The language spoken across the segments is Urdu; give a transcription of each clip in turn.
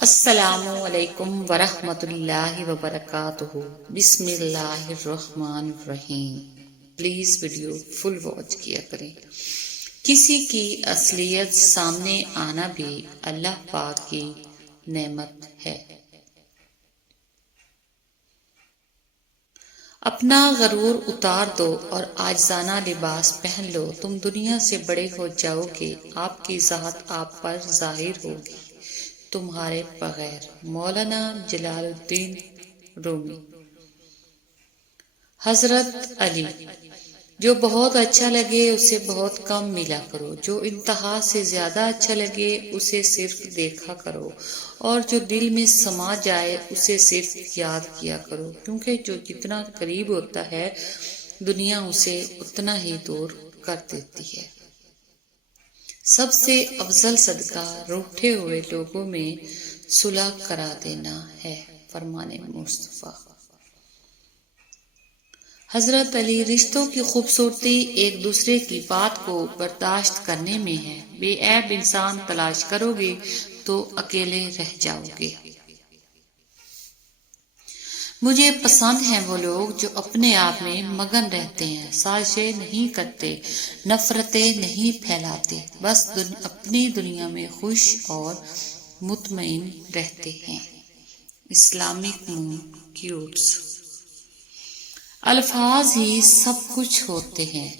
السلام علیکم ورحمۃ اللہ وبرکاتہ۔ بسم اللہ الرحمن الرحیم۔ پلیز ویڈیو فل واچ کیا کریں۔ کسی کی اصلیت سامنے آنا بھی اللہ پاک کی نعمت ہے۔ اپنا غرور اتار دو اور عاجزانہ لباس پہن لو، تم دنیا سے بڑے ہو جاؤ گے، آپ کی ذات آپ پر ظاہر ہوگی تمہارے بغیر۔ مولانا جلال الدین رومی۔ حضرت علی۔ جو بہت اچھا لگے اسے بہت کم ملا کرو، جو انتہا سے زیادہ اچھا لگے اسے صرف دیکھا کرو، اور جو دل میں سما جائے اسے صرف یاد کیا کرو، کیونکہ جو جتنا قریب ہوتا ہے دنیا اسے اتنا ہی دور کر دیتی ہے۔ سب سے افضل صدقہ روٹھے ہوئے لوگوں میں صلح کرا دینا ہے، فرمان مصطفیٰ۔ حضرت علی۔ رشتوں کی خوبصورتی ایک دوسرے کی بات کو برداشت کرنے میں ہے۔ بے عیب انسان تلاش کرو گے تو اکیلے رہ جاؤ گے۔ مجھے پسند ہیں وہ لوگ جو اپنے آپ میں مگن رہتے ہیں، سازشیں نہیں کرتے، نفرتیں نہیں پھیلاتے، بس اپنی دنیا میں خوش اور مطمئن رہتے ہیں۔ اسلامک مون کیوٹس۔ الفاظ ہی سب کچھ ہوتے ہیں،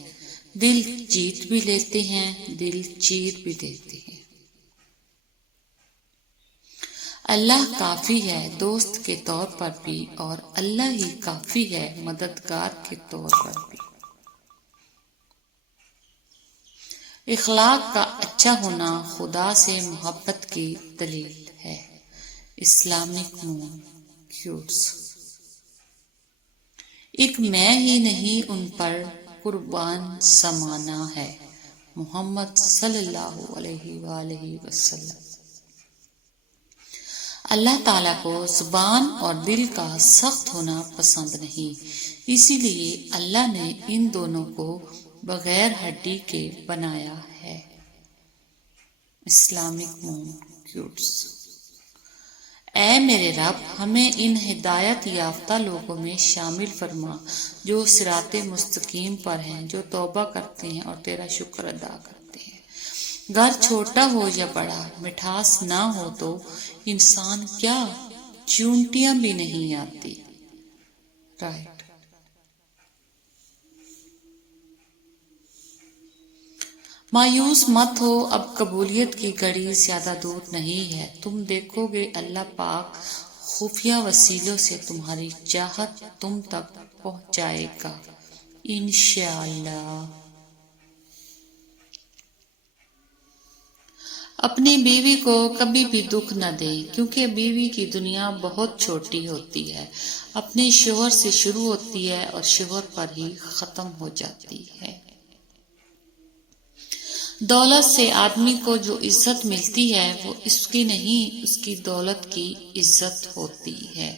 دل جیت بھی لیتے ہیں، دل چیر بھی دیتے ہیں۔ اللہ کافی ہے دوست کے طور پر بھی، اور اللہ ہی کافی ہے مددگار کے طور پر بھی۔ اخلاق کا اچھا ہونا خدا سے محبت کی دلیل ہے۔ اسلامک مون کیوٹس۔ ایک میں ہی نہیں ان پر قربان زمانہ ہے، محمد صلی اللہ علیہ وآلہ وسلم۔ اللہ تعالیٰ کو زبان اور دل کا سخت ہونا پسند نہیں، اسی لیے اللہ نے ان دونوں کو بغیر ہڈی کے بنایا ہے۔ اسلامک مون کیوٹس۔ اے میرے رب، ہمیں ان ہدایت یافتہ لوگوں میں شامل فرما جو صراط مستقیم پر ہیں، جو توبہ کرتے ہیں اور تیرا شکر ادا کرتے ہیں۔ گھر چھوٹا ہو یا بڑا، مٹھاس نہ ہو تو انسان کیا چونٹیاں بھی نہیں آتی۔ رائٹ۔ مایوس مت ہو، اب قبولیت کی گھڑی زیادہ دور نہیں ہے، تم دیکھو گے اللہ پاک خفیہ وسیلوں سے تمہاری چاہت تم تک پہنچائے گا، انشاءاللہ۔ اپنی بیوی کو کبھی بھی دکھ نہ دیں، کیونکہ بیوی کی دنیا بہت چھوٹی ہوتی ہے، اپنے شوہر سے شروع ہوتی ہے اور شوہر پر ہی ختم ہو جاتی ہے۔ دولت سے آدمی کو جو عزت ملتی ہے وہ اس کی نہیں، اس کی دولت کی عزت ہوتی ہے۔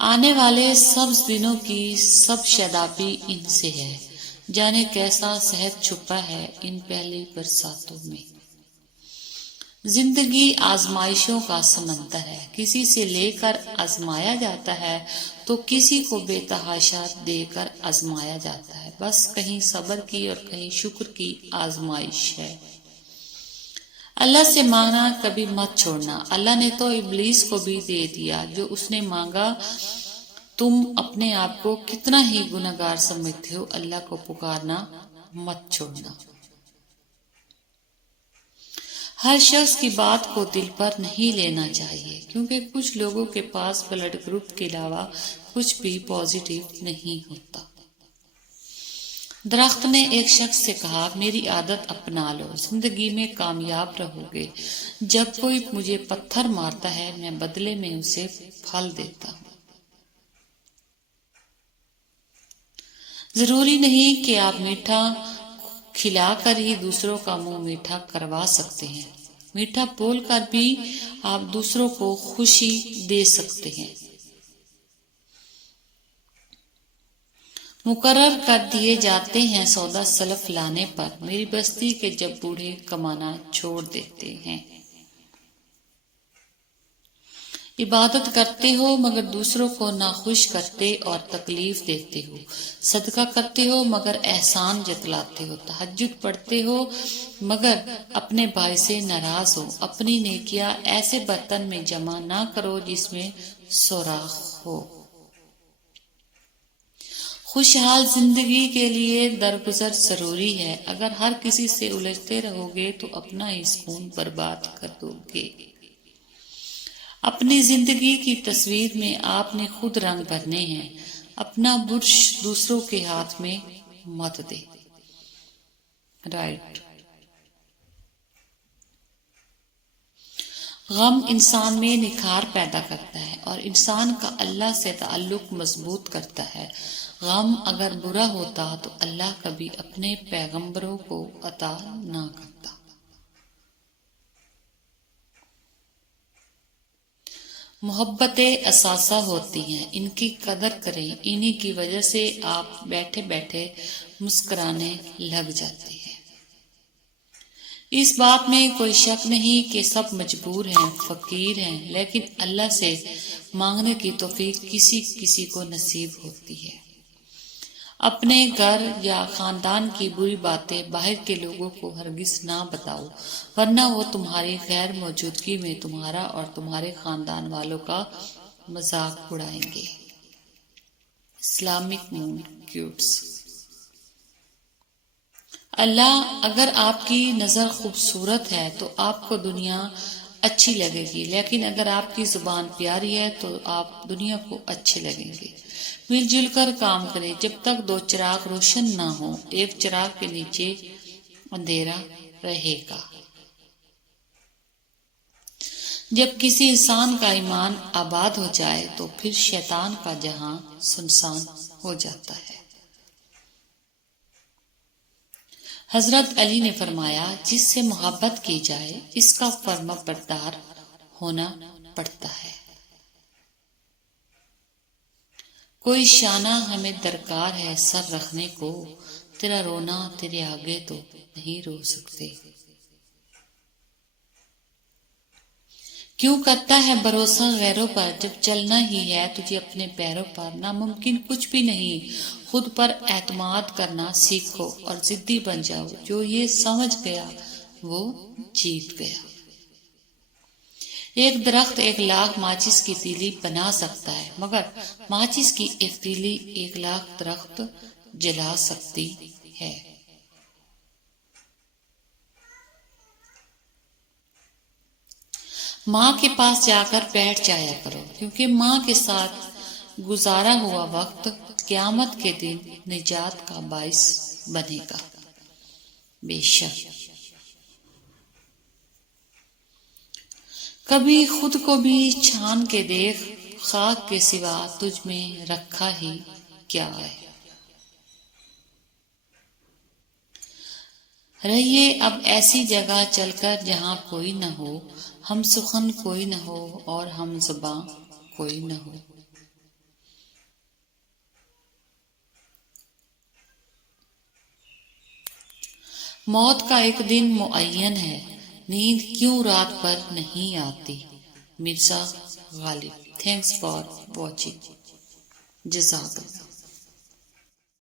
آنے والے سبز دنوں کی سب شادابی ان سے ہے، جانے کیسا صحت چھپا ہے ان پہلی برساتوں میں۔ زندگی آزمائشوں کا سمندر ہے، کسی سے لے کر آزمایا جاتا ہے تو کسی کو بے تحاشا دے کر آزمایا جاتا ہے، بس کہیں صبر کی اور کہیں شکر کی آزمائش ہے۔ اللہ سے مانگنا کبھی مت چھوڑنا، اللہ نے تو ابلیس کو بھی دے دیا جو اس نے مانگا۔ تم اپنے آپ کو کتنا ہی گنہگار سمجھتے ہو، اللہ کو پکارنا مت چھوڑنا۔ ہر شخص کی بات کو دل پر نہیں لینا چاہیے، کیونکہ کچھ لوگوں کے پاس بلڈ گروپ کے علاوہ کچھ بھی پازیٹیو نہیں ہوتا۔ درخت نے ایک شخص سے کہا، میری عادت اپنا لو، زندگی میں کامیاب رہو گے۔ جب کوئی مجھے پتھر مارتا ہے میں بدلے میں اسے پھل دیتا ہوں۔ ضروری نہیں کہ آپ میٹھا کھلا کر ہی دوسروں کا منہ میٹھا کروا سکتے ہیں، میٹھا بول کر بھی آپ دوسروں کو خوشی دے سکتے ہیں۔ مقرر کر دیے جاتے ہیں سودا سلف لانے پر، میری بستی کے جب بوڑھے کمانا چھوڑ دیتے ہیں۔ عبادت کرتے ہو مگر دوسروں کو ناخوش کرتے اور تکلیف دیتے ہو، صدقہ کرتے ہو مگر احسان جتلاتے ہو، تہجد پڑھتے ہو مگر اپنے بھائی سے ناراض ہو، اپنی نیکیاں ایسے برتن میں جمع نہ کرو جس میں سوراخ ہو۔ خوشحال زندگی کے لیے درگزر ضروری ہے، اگر ہر کسی سے الجھتے رہو گے تو اپنا ہی سکون برباد کر دو گے۔ اپنی زندگی کی تصویر میں آپ نے خود رنگ بھرنے ہیں، اپنا برش دوسروں کے ہاتھ میں مت دے۔ رائٹ۔ غم انسان میں نکھار پیدا کرتا ہے اور انسان کا اللہ سے تعلق مضبوط کرتا ہے۔ غم اگر برا ہوتا تو اللہ کبھی اپنے پیغمبروں کو عطا نہ کرتا۔ محبتیں اثاثہ ہوتی ہیں، ان کی قدر کریں، انہی کی وجہ سے آپ بیٹھے بیٹھے مسکرانے لگ جاتے ہیں۔ اس بات میں کوئی شک نہیں کہ سب مجبور ہیں، فقیر ہیں، لیکن اللہ سے مانگنے کی توفیق کسی کسی کو نصیب ہوتی ہے۔ اپنے گھر یا خاندان کی بری باتیں باہر کے لوگوں کو ہرگز نہ بتاؤ، ورنہ وہ تمہاری غیر موجودگی میں تمہارا اور تمہارے خاندان والوں کا مذاق اڑائیں گے۔ اسلامک مون کوٹس۔ اللہ اگر آپ کی نظر خوبصورت ہے تو آپ کو دنیا اچھی لگے گی، لیکن اگر آپ کی زبان پیاری ہے تو آپ دنیا کو اچھے لگیں گے۔ مل جل کر کام کریں، جب تک دو چراغ روشن نہ ہو ایک چراغ کے نیچے اندھیرا رہے گا۔ جب کسی انسان کا ایمان آباد ہو جائے تو پھر شیطان کا جہاں سنسان ہو جاتا ہے۔ حضرت علی نے فرمایا، جس سے محبت کی جائے اس کا فرما بردار ہونا پڑتا ہے۔ کوئی شانہ ہمیں درکار ہے سر رکھنے کو، تیرا رونا تیرے آگے تو نہیں رو سکتے۔ کیوں کرتا ہے بھروسہ غیروں پر، جب چلنا ہی ہے تجھے اپنے پیروں پر۔ ناممکن کچھ بھی نہیں، خود پر اعتماد کرنا سیکھو اور ضدی بن جاؤ، جو یہ سمجھ گیا وہ جیت گیا۔ ایک درخت 1,00,000 ماچس کی تیلی بنا سکتا ہے، مگر ماچس کی ایک تیلی 1,00,000 درخت جلا سکتی ہے۔ ماں کے پاس جا کر بیٹھ جایا کرو، کیونکہ ماں کے ساتھ گزارا ہوا وقت قیامت کے دن نجات کا باعث بنے گا۔ بے شک کبھی خود کو بھی چھان کے دیکھ، خاک کے سوا تجھ میں رکھا ہی کیا ہے۔ رہیے اب ایسی جگہ چل کر جہاں کوئی نہ ہو، ہم سخن کوئی نہ ہو اور ہم زباں کوئی نہ ہو۔ موت کا ایک دن معین ہے، نیند کیوں رات پر نہیں آتی؟ Mirza Ghalib. Thanks for watching. جزاک اللہ۔